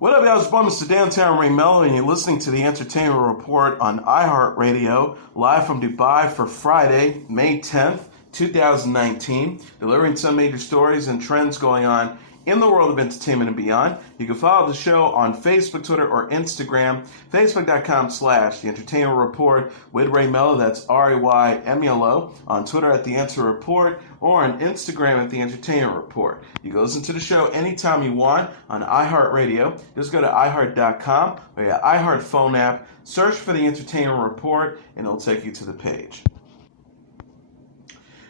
What up, y'all? It's Mr. Downtown Ray Melo, and you're listening to the Entertainment Report on iHeartRadio, live from Dubai for Friday, May 10th, 2019, delivering some major stories and trends going on in the world of entertainment and beyond. You can follow the show on Facebook, Twitter, or Instagram, facebook.com/The Entertainment Report with Ray Melo, that's RAYMELO, on Twitter at The Enter Report, or on Instagram at The Entertainment Report. You can listen to the show anytime you want on iHeartRadio. Just go to iHeart.com or your iHeart phone app, search for The Entertainment Report, and it'll take you to the page.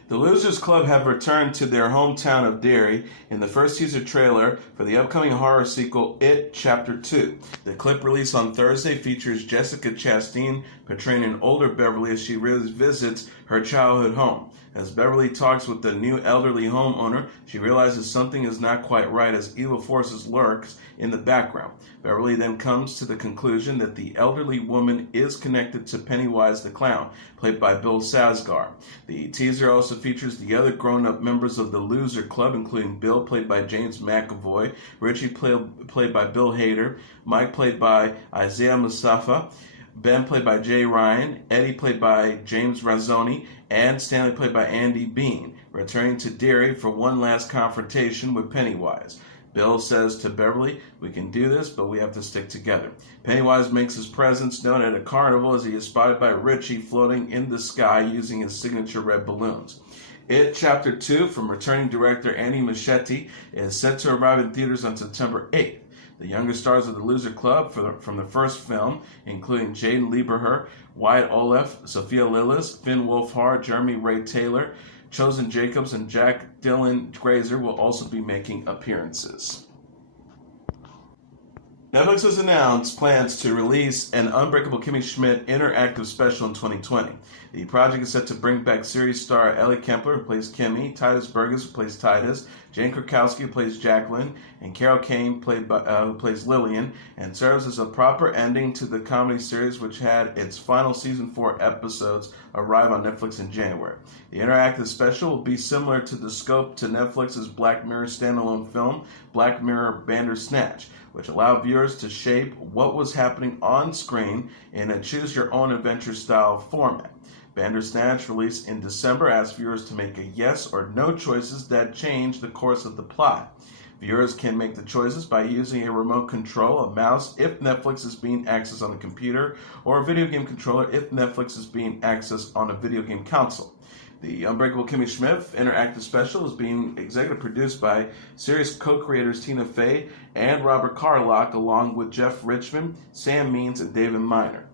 The Losers Club have returned to their hometown of Derry in the first teaser trailer for the upcoming horror sequel, It Chapter 2. The clip released on Thursday features Jessica Chastain portraying an older Beverly as she revisits her childhood home. As Beverly talks with the new elderly homeowner, she realizes something is not quite right as evil forces lurks in the background. Beverly then comes to the conclusion that the elderly woman is connected to Pennywise the Clown, played by Bill Skarsgård. The teaser also features the other grown-up members of the Loser Club, including Bill, played by James McAvoy, Richie, played by Bill Hader, Mike, played by Isaiah Mustafa, Ben, played by Jay Ryan, Eddie, played by James Razzoni, and Stanley, played by Andy Bean, returning to Derry for one last confrontation with Pennywise. Bill says to Beverly, "We can do this, but we have to stick together." Pennywise makes his presence known at a carnival as he is spotted by Richie floating in the sky using his signature red balloons. It Chapter 2 from returning director Andy Muschietti is set to arrive in theaters on September 8th. The younger stars of the Loser Club from the first film, including Jaden Lieberher, Wyatt Oleff, Sophia Lillis, Finn Wolfhard, Jeremy Ray Taylor, Chosen Jacobs, and Jack Dylan Grazer will also be making appearances. Netflix has announced plans to release an Unbreakable Kimmy Schmidt interactive special in 2020. The project is set to bring back series star Ellie Kempler, who plays Kimmy, Titus Burgess, who plays Titus, Jane Krakowski, who plays Jacqueline, and Carole King, who plays Lillian, and serves as a proper ending to the comedy series, which had its final season 4 episodes arrive on Netflix in January. The interactive special will be similar to the scope to Netflix's Black Mirror standalone film, Black Mirror Bandersnatch, which allowed viewers to shape what was happening on screen in a choose-your-own-adventure style format. Bandersnatch, released in December, asked viewers to make a yes or no choices that change the course of the plot. Viewers can make the choices by using a remote control, a mouse if Netflix is being accessed on the computer, or a video game controller if Netflix is being accessed on a video game console. The Unbreakable Kimmy Schmidt interactive special is being executive produced by series co-creators Tina Fey and Robert Carlock, along with Jeff Richmond, Sam Means, and David Miner.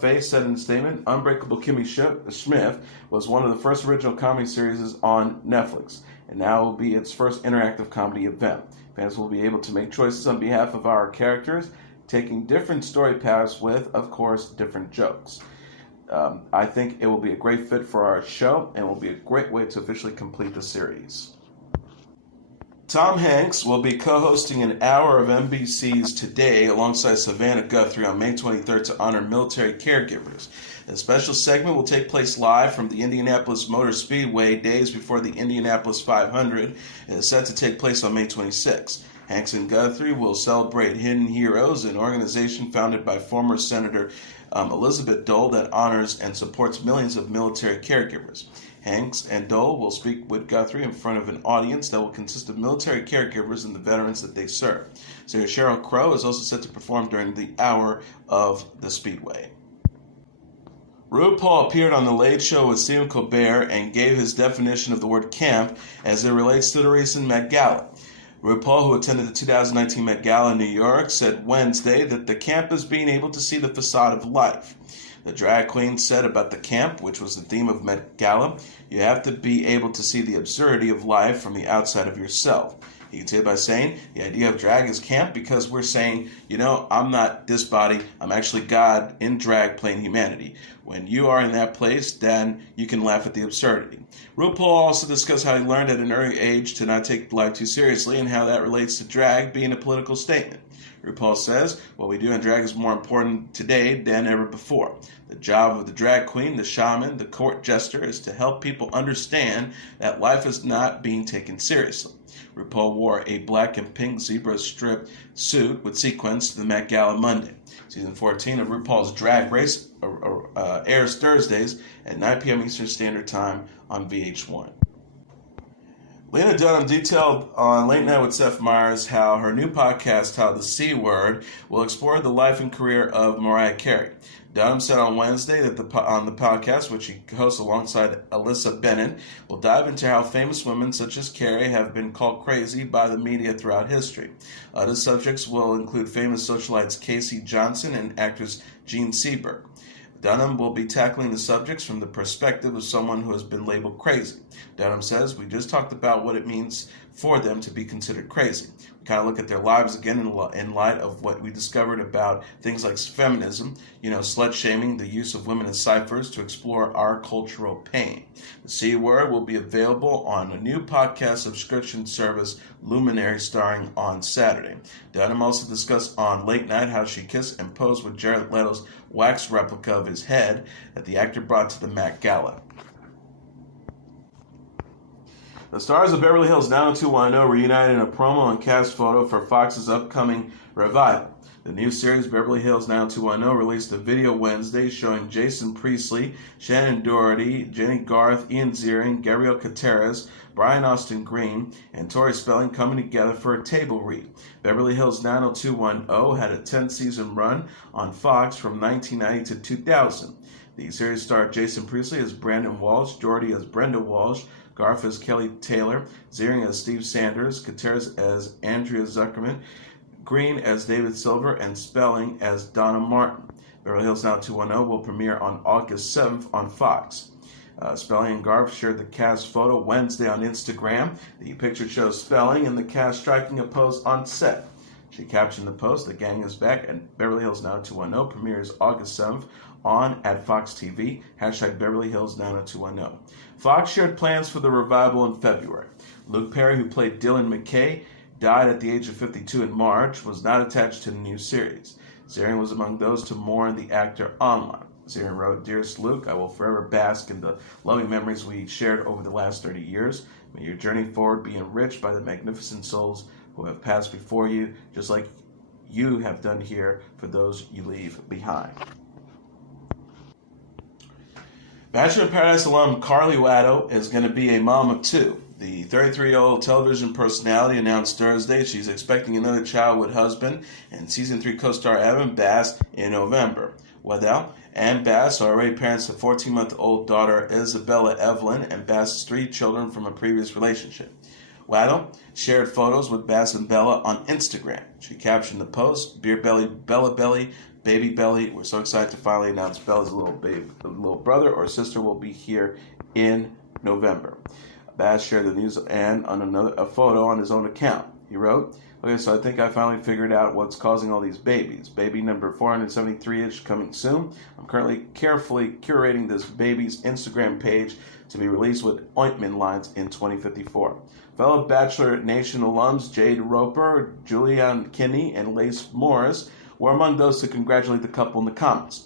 Fey said in a statement, Unbreakable Kimmy Schmidt was one of the first original comedy series on Netflix, and now will be its first interactive comedy event. Fans will be able to make choices on behalf of our characters, taking different story paths with, of course, different jokes. I think it will be a great fit for our show and will be a great way to officially complete the series. Tom Hanks will be co-hosting an hour of NBC's Today alongside Savannah Guthrie on May 23rd to honor military caregivers. The special segment will take place live from the Indianapolis Motor Speedway days before the Indianapolis 500 and is set to take place on May 26th. Hanks and Guthrie will celebrate Hidden Heroes, an organization founded by former Senator Elizabeth Dole that honors and supports millions of military caregivers. Hanks and Dole will speak with Guthrie in front of an audience that will consist of military caregivers and the veterans that they serve. Sarah Sheryl Crow is also set to perform during the hour of the Speedway. RuPaul appeared on The Late Show with Stephen Colbert and gave his definition of the word camp as it relates to the recent Met Gala. RuPaul, who attended the 2019 Met Gala in New York, said Wednesday that the camp is being able to see the facade of life. The drag queen said about the camp, which was the theme of Met Gala, you have to be able to see the absurdity of life from the outside of yourself. He continued by saying, the idea of drag is camp because we're saying, I'm not this body, I'm actually God in drag playing humanity. When you are in that place, then you can laugh at the absurdity. RuPaul also discussed how he learned at an early age to not take life too seriously and how that relates to drag being a political statement. RuPaul says, what we do in drag is more important today than ever before. The job of the drag queen, the shaman, the court jester is to help people understand that life is not being taken seriously. RuPaul wore a black and pink zebra strip suit with sequins to the Met Gala Monday. Season 14 of RuPaul's Drag Race airs Thursdays at 9 p.m. Eastern Standard Time on VH1. Lena Dunham detailed on Late Night with Seth Meyers how her new podcast, titled The C Word, will explore the life and career of Mariah Carey. Dunham said on Wednesday that on the podcast, which he hosts alongside Alyssa Bennett, will dive into how famous women such as Carey have been called crazy by the media throughout history. Other subjects will include famous socialites Casey Johnson and actress Jean Seberg. Dunham will be tackling the subjects from the perspective of someone who has been labeled crazy. Dunham says, we just talked about what it means for them to be considered crazy. We kind of look at their lives again in light of what we discovered about things like feminism, slut-shaming, the use of women as ciphers to explore our cultural pain. The C Word will be available on a new podcast subscription service, Luminary, starring on Saturday. Dunham also discussed on Late Night how she kissed and posed with Jared Leto's wax replica of his head that the actor brought to the Met Gala. The stars of Beverly Hills 90210 reunited in a promo and cast photo for Fox's upcoming revival. The new series, Beverly Hills 90210, released a video Wednesday showing Jason Priestley, Shannon Doherty, Jenny Garth, Ian Ziering, Gabrielle Cateras, Brian Austin Green, and Tori Spelling coming together for a table read. Beverly Hills 90210 had a 10-season run on Fox from 1990 to 2000. The series starred Jason Priestley as Brandon Walsh, Doherty as Brenda Walsh, Garth as Kelly Taylor, Ziering as Steve Sanders, Cateras as Andrea Zuckerman, Green as David Silver, and Spelling as Donna Martin. Beverly Hills 90210 will premiere on August 7th on Fox. Spelling and Garth shared the cast photo Wednesday on Instagram. The picture shows Spelling and the cast striking a pose on set. She captioned the post, "The gang is back," and Beverly Hills 90210 premieres August 7th on at Fox TV, hashtag Beverly Hills 90210. Fox shared plans for the revival in February. Luke Perry, who played Dylan McKay, died at the age of 52 in March, was not attached to the new series. Ziering was among those to mourn the actor online. Ziering wrote, "Dearest Luke, I will forever bask in the loving memories we shared over the last 30 years. May your journey forward be enriched by the magnificent souls who have passed before you, just like you have done here for those you leave behind." Bachelor in Paradise alum Carly Waddle is going to be a mom of two. The 33-year-old television personality announced Thursday she's expecting another child with husband and Season 3 co-star Evan Bass in November. Waddell and Bass are already parents to 14-month-old daughter Isabella Evelyn and Bass's 3 children from a previous relationship. Waddle shared photos with Bass and Bella on Instagram. She captioned the post, "Beer belly, Bella belly, baby belly. We're so excited to finally announce Bella's little brother or sister will be here in November." Bass shared the news and on a photo on his own account. He wrote, "Okay, so I think I finally figured out what's causing all these babies. Baby number 473 is coming soon. I'm currently carefully curating this baby's Instagram page to be released with ointment lines in 2054. Fellow Bachelor Nation alums Jade Roper, Julianne Kinney, and Lace Morris were among those to congratulate the couple in the comments.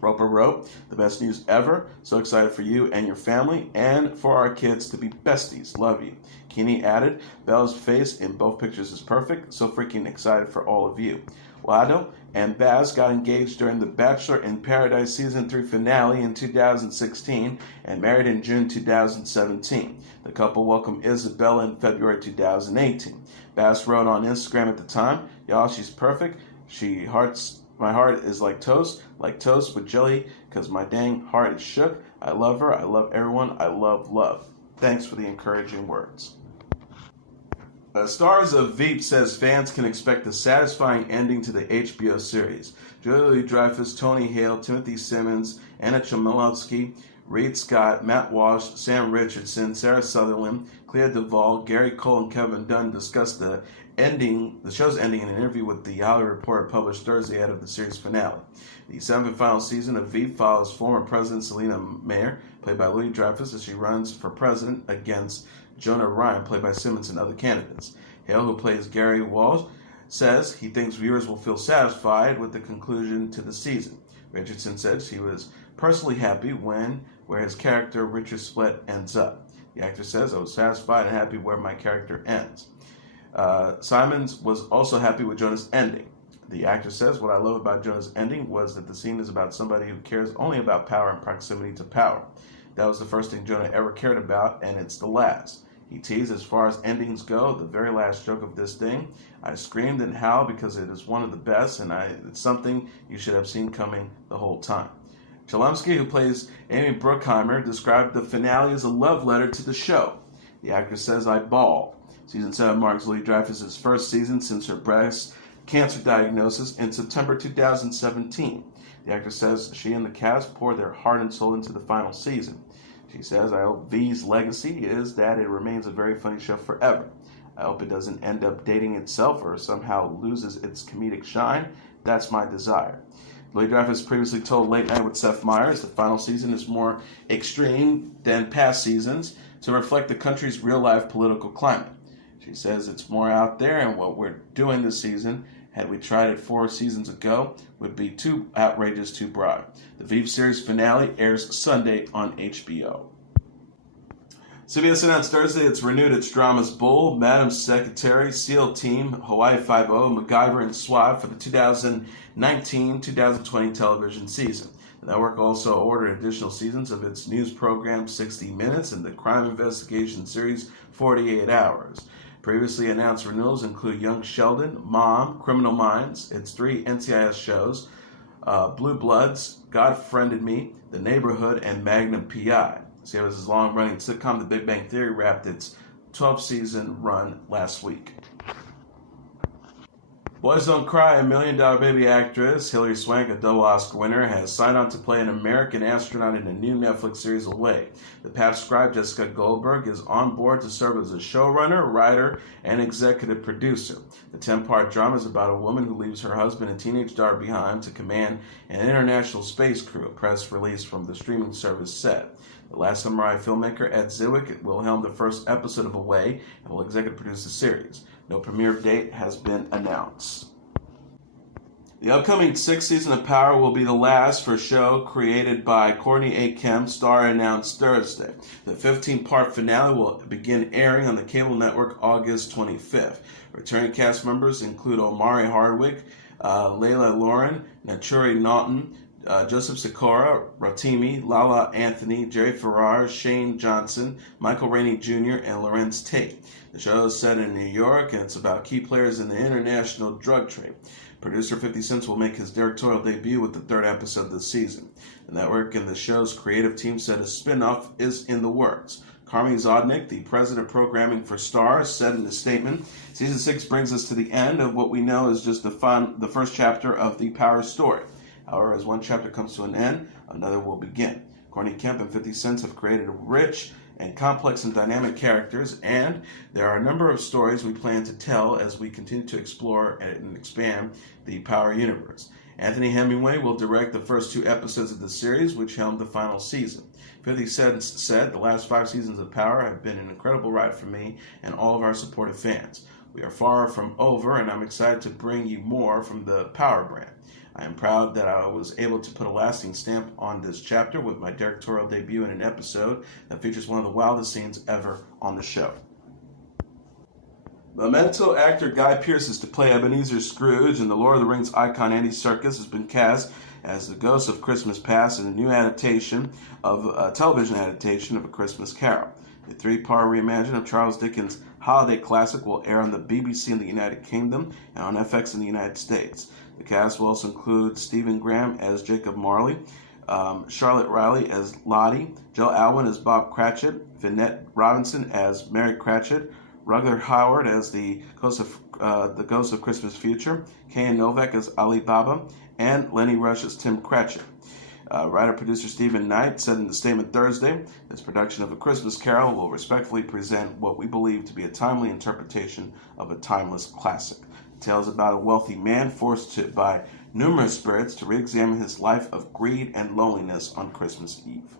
Roper wrote, "The best news ever. So excited for you and your family and for our kids to be besties. Love you." Kinney added, "Bella's face in both pictures is perfect. So freaking excited for all of you." Waddle and Bass got engaged during the Bachelor in Paradise Season 3 finale in 2016 and married in June 2017. The couple welcomed Isabella in February 2018. Bass wrote on Instagram at the time, "Y'all, she's perfect. My heart is like toast with jelly, because my dang heart is shook. I love her. I love everyone. I love. Thanks for the encouraging words." Stars of VEEP says fans can expect a satisfying ending to the HBO series. Julia Louis-Dreyfus, Tony Hale, Timothy Simmons, Anna Chmielewski, Reed Scott, Matt Walsh, Sam Richardson, Sarah Sutherland, Clea Duvall, Gary Cole, and Kevin Dunn discussed the show's ending in an interview with The Hollywood Reporter published Thursday ahead of the series finale. The 7th and final season of VEEP follows former President Selena Meyer, played by Louis Dreyfus, as she runs for president against Jonah Ryan, played by Simmons, and other candidates. Hale, who plays Gary Walsh, says he thinks viewers will feel satisfied with the conclusion to the season. Richardson says he was personally happy where his character, Richard Split, ends up. The actor says, I was satisfied and happy where my character ends. Simons was also happy with Jonah's ending. The actor says, what I love about Jonah's ending was that the scene is about somebody who cares only about power and proximity to power. That was the first thing Jonah ever cared about, and it's the last. He teased, as far as endings go, the very last joke of this thing. I screamed and howled because it is one of the best, and it's something you should have seen coming the whole time. Chalumsky, who plays Amy Bruckheimer, described the finale as a love letter to the show. The actor says, I bawled. Season 7 marks Hilary Duff's first season since her breast cancer diagnosis in September 2017. The actor says she and the cast poured their heart and soul into the final season. She says, I hope V's legacy is that it remains a very funny show forever. I hope it doesn't end up dating itself or somehow loses its comedic shine. That's my desire. Hilary Duff has previously told Late Night with Seth Meyers the final season is more extreme than past seasons to reflect the country's real-life political climate. She says it's more out there, and what we're doing this season, had we tried it 4 seasons ago, would be too outrageous, too broad. The VEEP series finale airs Sunday on HBO. CBS announced Thursday it's renewed its dramas Bull, Madam Secretary, SEAL Team, Hawaii Five-0, MacGyver, and SWAT for the 2019-2020 television season. The network also ordered additional seasons of its news program 60 Minutes and the crime investigation series 48 Hours. Previously announced renewals include Young Sheldon, Mom, Criminal Minds, its 3 NCIS shows, Blue Bloods, God Friended Me, The Neighborhood, and Magnum P.I. CBS's long-running sitcom The Big Bang Theory wrapped its 12-season run last week. Boys Don't Cry, $1 Million Baby actress Hilary Swank, a double Oscar winner, has signed on to play an American astronaut in a new Netflix series Away. The Pap scribe Jessica Goldberg is on board to serve as a showrunner, writer, and executive producer. The 10-part drama is about a woman who leaves her husband and teenage daughter behind to command an international space crew, a press release from the streaming service said. The Last Samurai filmmaker Ed Ziwick will helm the first episode of Away and will executive produce the series. No premiere date has been announced. The upcoming 6th season of Power will be the last for a show created by Courtney A. Kemp, star announced Thursday. The 15-part finale will begin airing on the cable network August 25th. Returning cast members include Omari Hardwick, Layla Lauren, Naturi Naughton, Joseph Sikora, Rotimi, Lala Anthony, Jerry Ferrar, Shane Johnson, Michael Rainey Jr., and Lorenz Tate. The show is set in New York, and it's about key players in the international drug trade. Producer 50 Cent will make his directorial debut with the 3rd episode this season. The network and the show's creative team said a spin-off is in the works. Carmi Zodnik, the president of programming for Starz, said in a statement, Season 6 brings us to the end of what we know is just the first chapter of the Power story. However, as one chapter comes to an end, another will begin. Courtney Kemp and 50 Cent have created rich and complex and dynamic characters, and there are a number of stories we plan to tell as we continue to explore and expand the Power universe. Anthony Hemingway will direct the first 2 episodes of the series, which helmed the final season. 50 Cent said, the last 5 seasons of Power have been an incredible ride for me and all of our supportive fans. We are far from over, and I'm excited to bring you more from the Power brand. I am proud that I was able to put a lasting stamp on this chapter with my directorial debut in an episode that features one of the wildest scenes ever on the show. Memento actor Guy Pearce is to play Ebenezer Scrooge, and the Lord of the Rings icon Andy Serkis has been cast as the ghost of Christmas Past in a new television adaptation of A Christmas Carol. The 3-part reimagining of Charles Dickens' holiday classic will air on the BBC in the United Kingdom and on FX in the United States. The cast will also include Stephen Graham as Jacob Marley, Charlotte Riley as Lottie, Joe Alwyn as Bob Cratchit, Vinette Robinson as Mary Cratchit, Rutger Howard as the Ghost of Christmas Future, Kayan Novak as Ali Baba, and Lenny Rush as Tim Cratchit. Writer-producer Stephen Knight said in the statement Thursday, this production of A Christmas Carol will respectfully present what we believe to be a timely interpretation of a timeless classic. It tells about a wealthy man forced by numerous spirits to re-examine his life of greed and loneliness on Christmas Eve.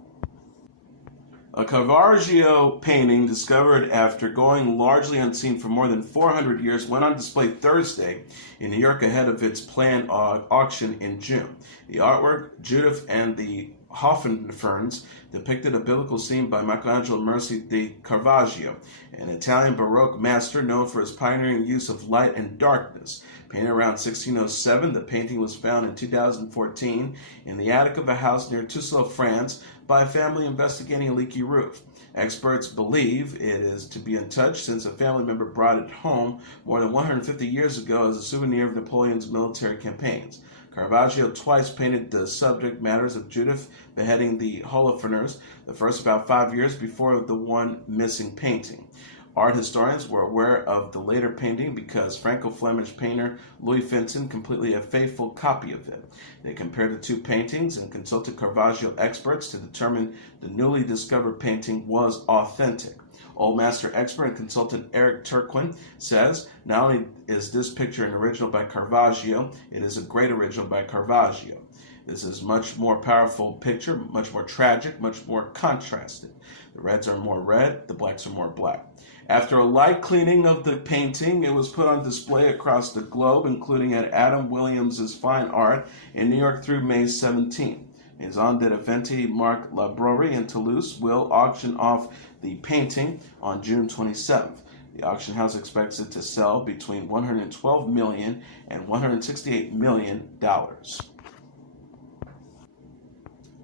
A Caravaggio painting discovered after going largely unseen for more than 400 years went on display Thursday in New York ahead of its planned auction in June. The artwork, Judith and the Hofferns, depicted a biblical scene by Michelangelo Mercy di Caravaggio, an Italian Baroque master known for his pioneering use of light and darkness. Painted around 1607, the painting was found in 2014 in the attic of a house near Tussaud, France, by a family investigating a leaky roof. Experts believe it is to be untouched since a family member brought it home more than 150 years ago as a souvenir of Napoleon's military campaigns. Caravaggio twice painted the subject matters of Judith beheading the Holofernes, the first about 5 years before the one missing painting. Art historians were aware of the later painting because Franco-Flemish painter Louis Finton completed a faithful copy of it. They compared the two paintings and consulted Caravaggio experts to determine the newly discovered painting was authentic. Old Master expert and consultant Eric Turquin says, not only is this picture an original by Caravaggio, it is a great original by Caravaggio. This is a much more powerful picture, much more tragic, much more contrasted. The reds are more red, the blacks are more black. After a light cleaning of the painting, it was put on display across the globe, including at Adam Williams' Fine Art in New York through May 17. Maison de Venti Marc Labrourie in Toulouse will auction off the painting on June 27th. The auction house expects it to sell between $112 million and $168 million.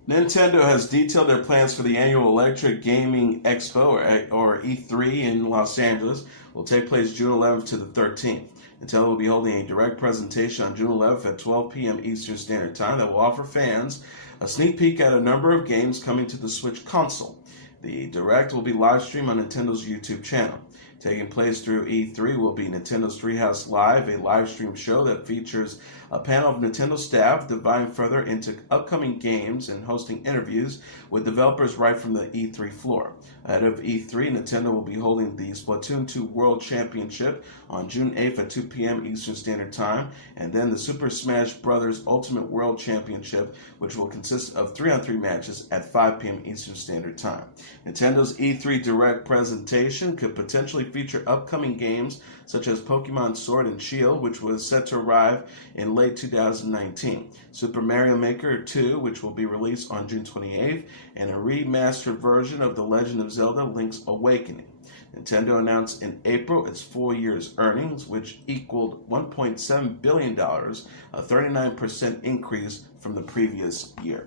Nintendo has detailed their plans for the annual Electric Gaming Expo, or E3, in Los Angeles. It will take place June 11th to the 13th. Nintendo will be holding a direct presentation on June 11th at 12 p.m. Eastern Standard Time that will offer fans a sneak peek at a number of games coming to the Switch console. The direct will be live streamed on Nintendo's YouTube channel. Taking place through E3 will be Nintendo's Treehouse Live, a live stream show that features a panel of Nintendo staff dividing further into upcoming games and hosting interviews with developers right from the E3 floor. Ahead of E3, Nintendo will be holding the Splatoon 2 World Championship on June 8th at 2 p.m. Eastern Standard Time, and then the Super Smash Bros. Ultimate World Championship, which will consist of 3-on-3 matches at 5 p.m. Eastern Standard Time. Nintendo's E3 Direct presentation could potentially feature upcoming games such as Pokemon Sword and Shield, which was set to arrive in late 2019, Super Mario Maker 2, which will be released on June 28th, and a remastered version of The Legend of Zelda Link's Awakening. Nintendo announced in April its full year's earnings, which equaled $1.7 billion, a 39% increase from the previous year.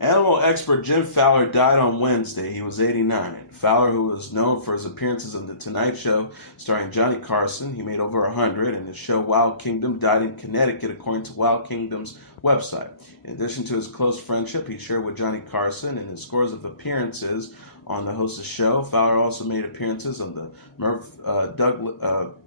Animal expert Jim Fowler died on Wednesday. He was 89. Fowler, who was known for his appearances on The Tonight Show starring Johnny Carson, he made over 100, and his show Wild Kingdom died in Connecticut, according to Wild Kingdom's website. In addition to his close friendship he shared with Johnny Carson and his scores of appearances on the host's show, Fowler also made appearances on the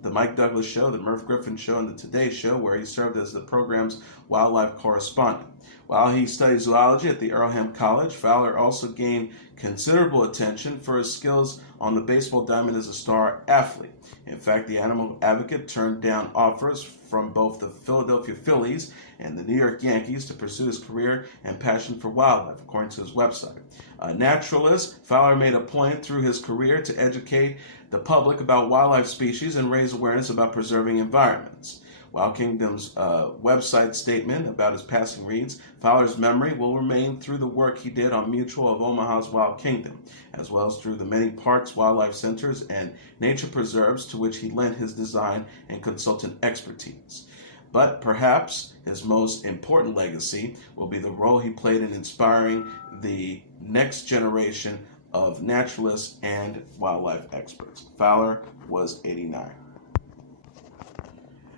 Mike Douglas Show, the Merv Griffin Show, and the Today Show, where he served as the program's wildlife correspondent. While he studied zoology at the Earlham College, Fowler also gained considerable attention for his skills on the baseball diamond as a star athlete. In fact, the animal advocate turned down offers from both the Philadelphia Phillies and the New York Yankees to pursue his career and passion for wildlife, according to his website. A naturalist, Fowler made a point through his career to educate the public about wildlife species and raise awareness about preserving environments. Wild Kingdom's website statement about his passing reads, Fowler's memory will remain through the work he did on Mutual of Omaha's Wild Kingdom, as well as through the many parks, wildlife centers, and nature preserves to which he lent his design and consultant expertise. But perhaps his most important legacy will be the role he played in inspiring the next generation of naturalists and wildlife experts. Fowler was 89.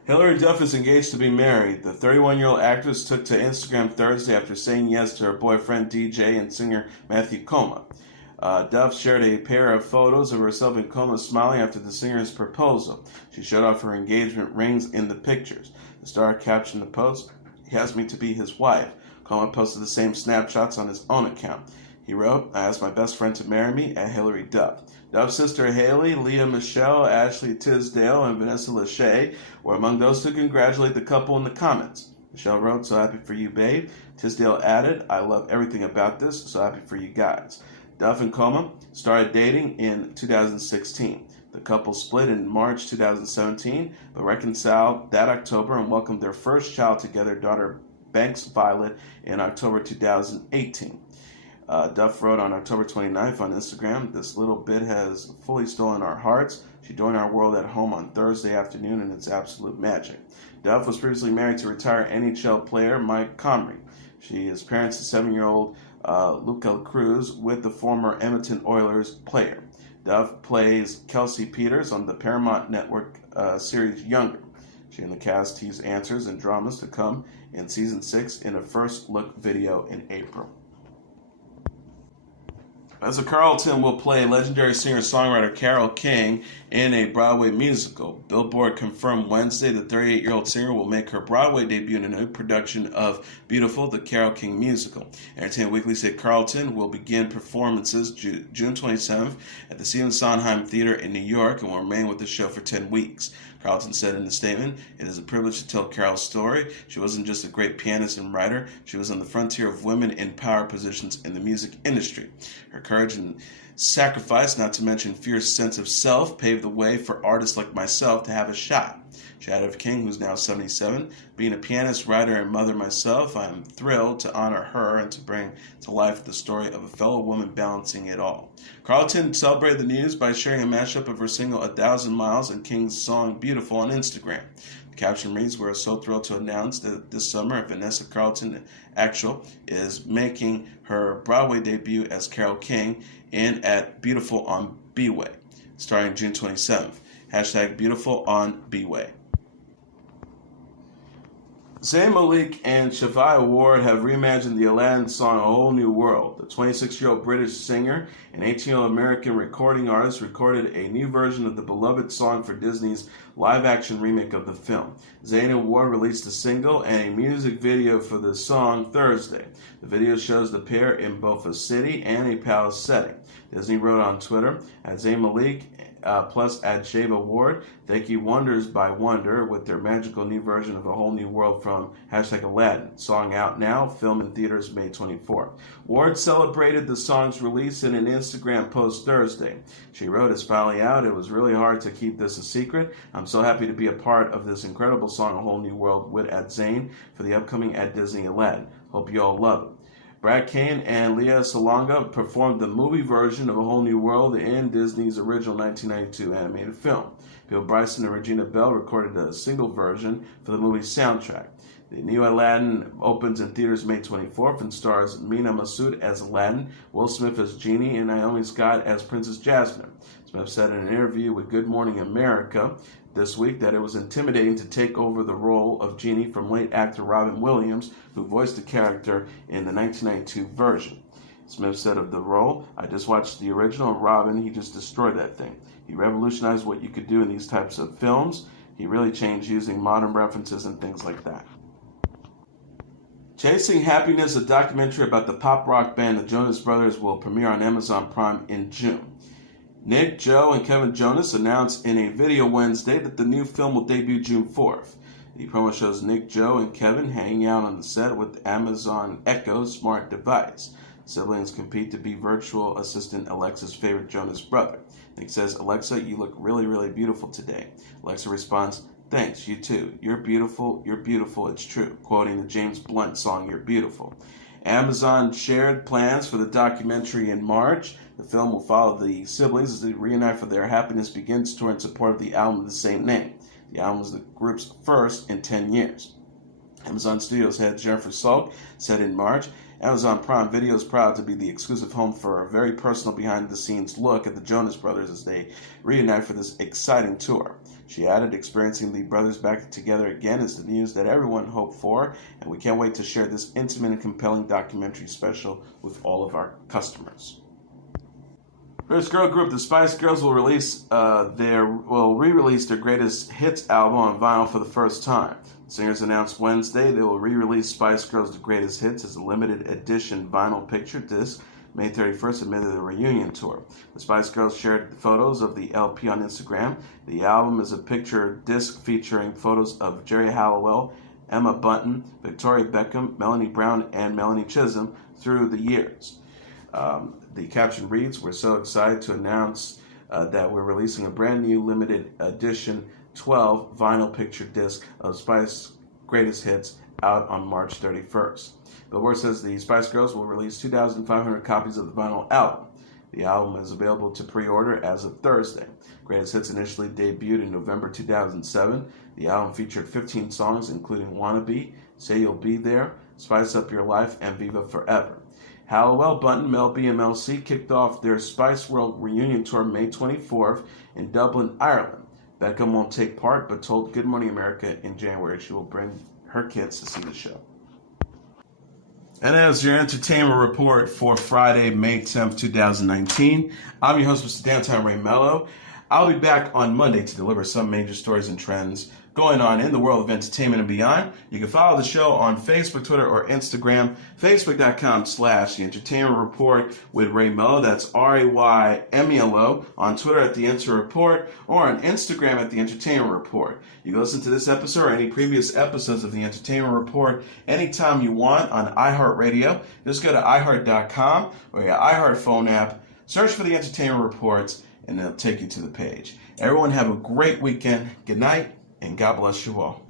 Hilary Duff is engaged to be married. The 31-year-old actress took to Instagram Thursday after saying yes to her boyfriend, DJ and singer Matthew Coma. Duff shared a pair of photos of herself in Coma smiling after the singer's proposal. She showed off her engagement rings in the pictures. The star captioned the post, "He asked me to be his wife." Coma posted the same snapshots on his own account. He wrote, "I asked my best friend to marry me," at Hilary Duff. Duff's sister Haley, Leah Michelle, Ashley Tisdale, and Vanessa Lachey were among those who congratulated the couple in the comments. Michelle wrote, "So happy for you, babe." Tisdale added, "I love everything about this. So happy for you guys." Duff and Coma started dating in 2016. The couple split in March 2017, but reconciled that October and welcomed their first child together, daughter Banks Violet, in October 2018. Duff wrote on October 29th on Instagram, "This little bit has fully stolen our hearts. She joined our world at home on Thursday afternoon, and it's absolute magic." Duff was previously married to retired NHL player Mike Conry. She is parents to 7-year-old Luca Cruz with the former Edmonton Oilers player. Duff plays Kelsey Peters on the Paramount Network series Younger. She and the cast tease answers and dramas to come in Season 6 in a first look video in April. Carlton will play legendary singer-songwriter Carole King in a Broadway musical. Billboard confirmed Wednesday the 38-year-old singer will make her Broadway debut in a new production of Beautiful, the Carole King musical. Entertainment Weekly said Carlton will begin performances June 27th at the Stephen Sondheim Theater in New York and will remain with the show for 10 weeks. Carlton said in a statement, "It is a privilege to tell Carole's story. She wasn't just a great pianist and writer. She was on the frontier of women in power positions in the music industry. Her courage and sacrifice, not to mention fierce sense of self, paved the way for artists like myself to have a shot." She added of King, who's now 77, "Being a pianist, writer, and mother myself, I am thrilled to honor her and to bring to life the story of a fellow woman balancing it all." Carlton celebrated the news by sharing a mashup of her single 1,000 Miles and King's song Beautiful on Instagram. The caption reads, "We're so thrilled to announce that this summer Vanessa Carlton Actual is making her Broadway debut as Carole King in at Beautiful on B-Way, starting June 27th. Hashtag Beautiful on B-Way." Zayn Malik and Shavai Ward have reimagined the Aladdin song A Whole New World. The 26-year-old British singer and 18-year-old American recording artist recorded a new version of the beloved song for Disney's live-action remake of the film. Zayn and Ward released a single and a music video for the song Thursday. The video shows the pair in both a city and a palace setting. Disney wrote on Twitter, at Zayn Malik plus at Shava Ward, "Thank you Wonders by Wonder with their magical new version of A Whole New World from hashtag Aladdin. Song out now, film in theaters May 24th. Ward celebrated the song's release in an Instagram post Thursday. She wrote, "It's finally out. It was really hard to keep this a secret. I'm so happy to be a part of this incredible song, A Whole New World, with at Zayn for the upcoming at Disney Aladdin. Hope you all love it." Brad Kane and Lea Salonga performed the movie version of A Whole New World in Disney's original 1992 animated film. Bill Bryson and Regina Bell recorded a single version for the movie's soundtrack. The new Aladdin opens in theaters May 24th and stars Mina Massoud as Aladdin, Will Smith as Genie, and Naomi Scott as Princess Jasmine. Smith said in an interview with Good Morning America this week that it was intimidating to take over the role of Genie from late actor Robin Williams, who voiced the character in the 1992 version. Smith said of the role, "I just watched the original Robin. He just destroyed that thing. He revolutionized what you could do in these types of films. He really changed using modern references and things like that." Chasing Happiness, a documentary about the pop rock band the Jonas Brothers, will premiere on Amazon Prime in June. Nick, Joe, and Kevin Jonas announced in a video Wednesday that the new film will debut June 4th. The promo shows Nick, Joe, and Kevin hanging out on the set with Amazon Echo smart device. Siblings compete to be virtual assistant Alexa's favorite Jonas brother. Nick says, "Alexa, you look really, really beautiful today." Alexa responds, "Thanks, you too. You're beautiful, it's true," quoting the James Blunt song, "You're Beautiful." Amazon shared plans for the documentary in March. The film will follow the siblings as they reunite for their Happiness Begins tour in support of the album of the same name. The album was the group's first in 10 years. Amazon Studios head Jennifer Salk said in March, "Amazon Prime Video is proud to be the exclusive home for a very personal behind-the-scenes look at the Jonas Brothers as they reunite for this exciting tour." She added, "Experiencing the brothers back together again is the news that everyone hoped for, and we can't wait to share this intimate and compelling documentary special with all of our customers." British girl group the Spice Girls will re-release their greatest hits album on vinyl for the first time. The singers announced Wednesday they will re-release Spice Girls' The Greatest Hits as a limited edition vinyl picture disc May 31st amid the reunion tour. The Spice Girls shared photos of the LP on Instagram. The album is a picture disc featuring photos of Jerry Halliwell, Emma Bunton, Victoria Beckham, Melanie Brown, and Melanie Chisholm through the years. The caption reads, "We're so excited to announce that we're releasing a brand new limited edition 12 vinyl picture disc of Spice Greatest Hits out on March 31st. Billboard says the Spice Girls will release 2,500 copies of the vinyl album. The album is available to pre-order as of Thursday. Greatest Hits initially debuted in November 2007. The album featured 15 songs, including Wannabe, Say You'll Be There, Spice Up Your Life, and Viva Forever. Hallowell, Bunton, Mel B, and Mel C kicked off their Spice World reunion tour May 24th in Dublin, Ireland. Beckham won't take part, but told Good Morning America in January she will bring her kids to see the show." And as your entertainment report for Friday, May 10th, 2019, I'm your host, Mr. Downtown Ray Melo. I'll be back on Monday to deliver some major stories and trends going on in the world of entertainment and beyond. You can follow the show on Facebook, Twitter, or Instagram. Facebook.com/The Entertainment Report with Ray Melo. That's RAYMELO. On Twitter at The Enter Report, or on Instagram at The Entertainment Report. You can listen to this episode or any previous episodes of The Entertainment Report anytime you want on iHeartRadio. Just go to iHeart.com or your iHeart phone app. Search for The Entertainment Reports, and it'll take you to the page. Everyone have a great weekend. Good night, and God bless you all.